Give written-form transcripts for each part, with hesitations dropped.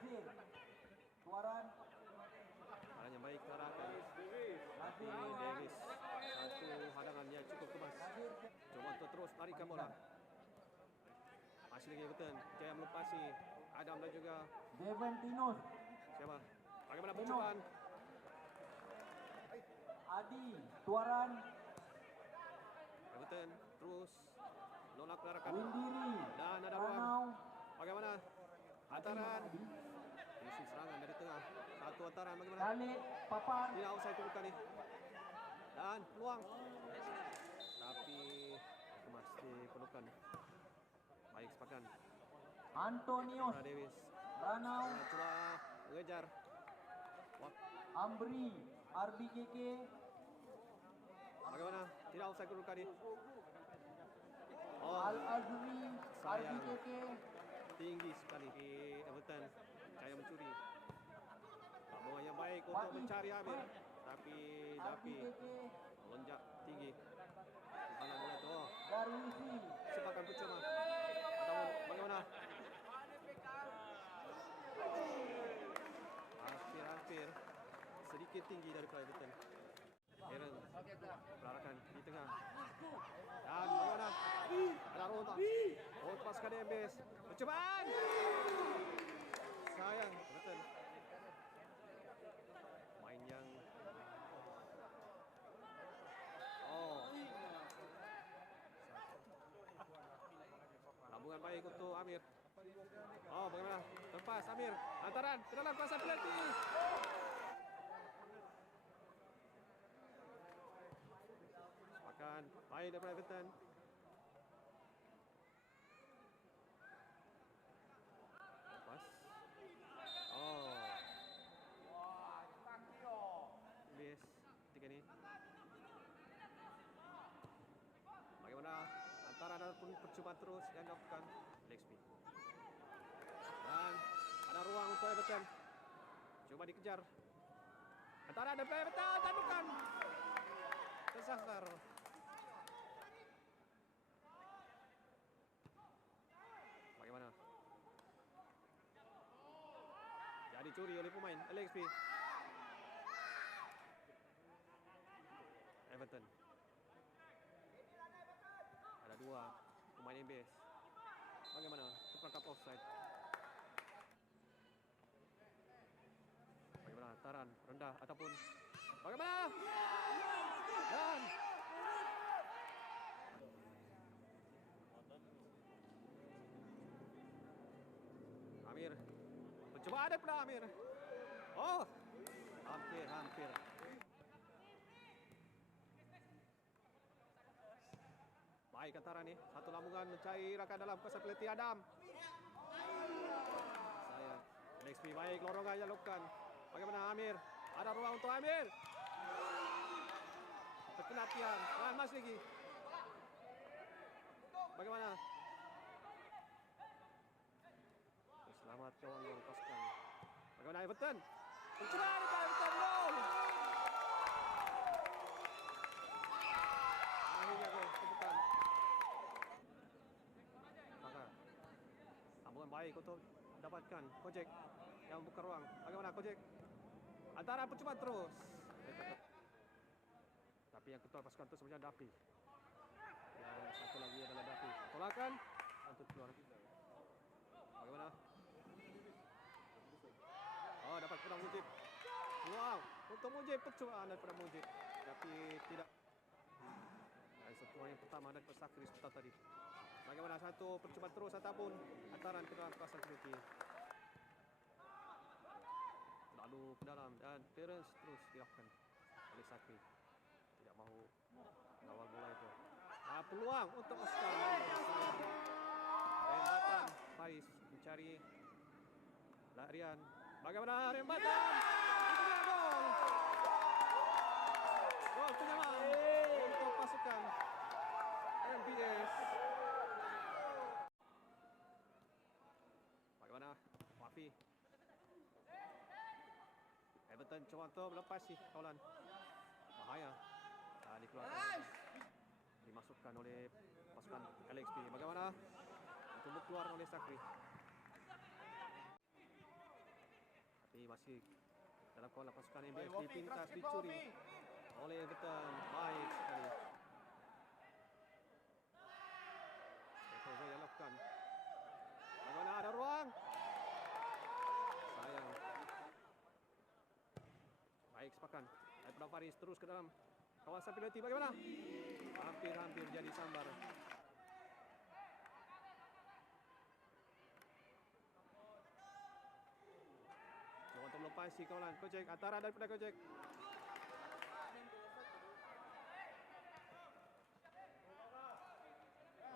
Nazir. Tuaran. Hadangan yang baik terarahkan oleh Davis. Satu hadangan yang cukup kemas. Coba untuk terus larikan bola. Masih lagi Everton. Jaya melepasi Adam dan juga Devon Tinus. siapa? Bagaimana percobaan? Adi. Tuaran. Everton terus nolak larakan. Windiri. Dan ada ruang. Bagaimana? Hantaran. Isi serangan dari tengah. Satu hantaran bagaimana? Khalid. Papan. Tidak usai itu bukan nih. Dan peluang. Tapi kemas diperlukan. Baik sepakan. Antonius. Davis. Ranau. Coba mengejar. Ambri. RBKK. Bagaimana? Tidak usai kedudukan nih. Al-Azmi. Sayang. RBKK. Tinggi sekali di Everton. Cahaya mencuri. Gabungan yang baik untuk mencari Amir. Tapi Dapi melonjak tinggi. Mana bola tu? Darwisi. Sepakan percuma. Atau bagaimana? Hampir sedikit tinggi daripada Everton. Aaron berarakan di tengah. Dan bagaimana? Ada Ronta. Ronta paskan Embes. Percubaan. Sayang, betul. Main yang lambungan baik untuk Amir. Bagaimana? Lepas Amir. Hantaran ke dalam kawasan penalti. Sepakan main daripada Everton. Lepas. Base ketika ini. Bagaimana? Antara ataupun percubaan terus yang dilakukan Lexby. Dan ada ruang untuk Everton. Coba dikejar. Antara ada Everton dan bukan. Tersasar. Bagaimana? Jadi curi oleh pemain Lexby. Everton. Ada dua pemain MBS. Bagaimana? Terperangkap offside. Bagaimana? Taran rendah ataupun bagaimana? Dan Amir. Percubaan daripada Amir. Hampir. Baik antara ni. Satu lambungan mencairkan dalam kawasan penalti Adam. Sayang. Lexby baik lorongan yang lakukan. Bagaimana Amir? Ada ruang untuk Amir. Terkena tiang. Dan masih lagi. Bagaimana? Selamat kawan yang lepaskan. Bagaimana Everton? Percubaan daripada Everton. Gol! Akhirnya gol. Tepukan. Maka sambungan baik untuk dapatkan Kojek yang membuka ruang. Bagaimana Kojek? Antara percubaan terus. Tapi yang ketua pasukan itu sebenarnya Dapi. Yang satu lagi adalah Dapi. Tolakan untuk keluar. Bagaimana? Dapat pedang Mujib. Wow, untuk Mujib percubaan daripada Mujib. Tapi tidak. Dan sentuhan yang pertama daripada Sakri sebentar tadi. Bagaimana satu percubaan terus ataupun hantaran ke dalam kawasan penalti. Lalu ke dalam dan clearance terus dilakukan oleh Sakri. Tidak mahu mengawal bola itu. Peluang untuk Oscar. Rembatan Faiz mencari larian. Bagaimana rembatan? Gol! Gol penyelamat untuk pasukan MBS. Bagaimana Wafi? Everton coba untuk melepasi kawalan. Bahaya. Dikeluarkan. Dimasukkan oleh pasukan LXP. Bagaimana? Tunggu keluar oleh Sakri. masih dalam kawalan pasukan MBS, dipintas, dicuri oleh Everton. Baik sekali. Itu yang lakukan. Bagaimana, ada ruang? Sayang. Baik sepakan. Daripada Faris terus ke dalam kawasan penalti. Bagaimana? Hampir-hampir jadi sambar. Coba untuk melepasi kawalan Kocek. Antara daripada Kocek.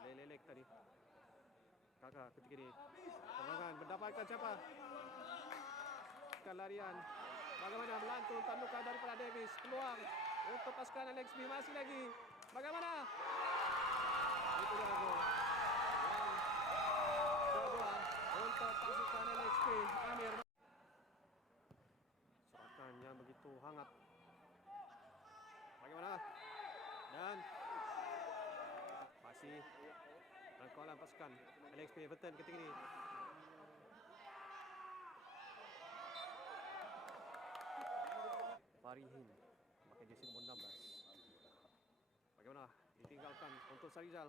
Lelek tadi. Kakak ketika ini Perbangan mendapatkan siapa? Larian. Bagaimana melantun tandukan daripada Davis. Peluang untuk pasukan LXB masih lagi. Bagaimana? Itu dia gol. Yang kedua untuk pasukan LXB. Amir. Serangan yang begitu hangat. Bagaimana? Dan masih rangkauan pasukan LXB Everton ketika ini. Farihin pakai jersey nombor 16. Bagaimana? Ditinggalkan untuk Sarizal.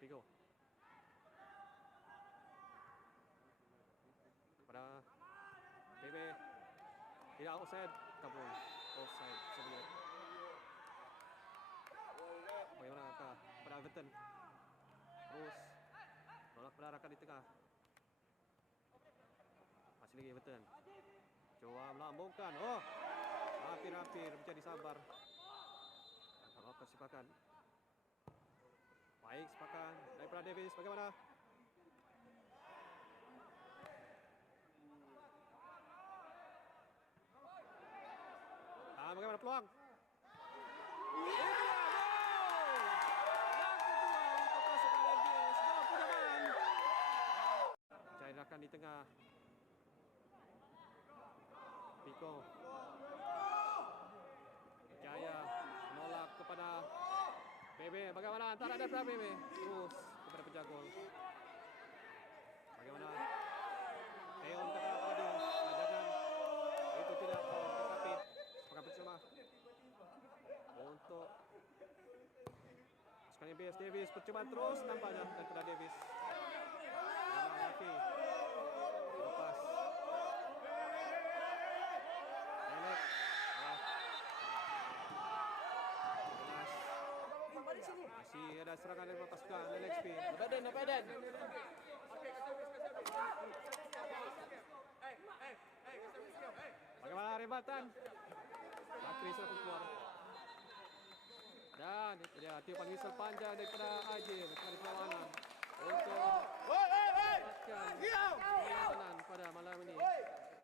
Pigo. Pada BB. Tidak offside. Kabul. Offside sebelum. Bagaimana pada Everton? Terus nolak penarakan di tengah. Masih lagi Everton. Coba melambungkan. Oh, hampir-hampir menjadi sambar. Apa sepakan? Baik sepakan daripada Davis. Bagaimana? Bagaimana peluang? Cairkan di tengah. Pico. Jaya menolak kepada BB. Bagaimana antara daripada BB? Terus kepada penjagol. Bagaimana? Leon kepada dia. Jangan. Itu tidak foul. Tetapi sepakat bersama. Untuk sekali BS Davis percubaan terus nampaknya daripada Davis. Lagi. Lepas. Nenek. Masih ada serangan dari pasukan LXB. Badan. Bagaimana rebatan? Bakri sudah keluar. Dan itu dia tiupan whistle panjang daripada Ajil dari perlawanan untuk perhatian pada malam ini.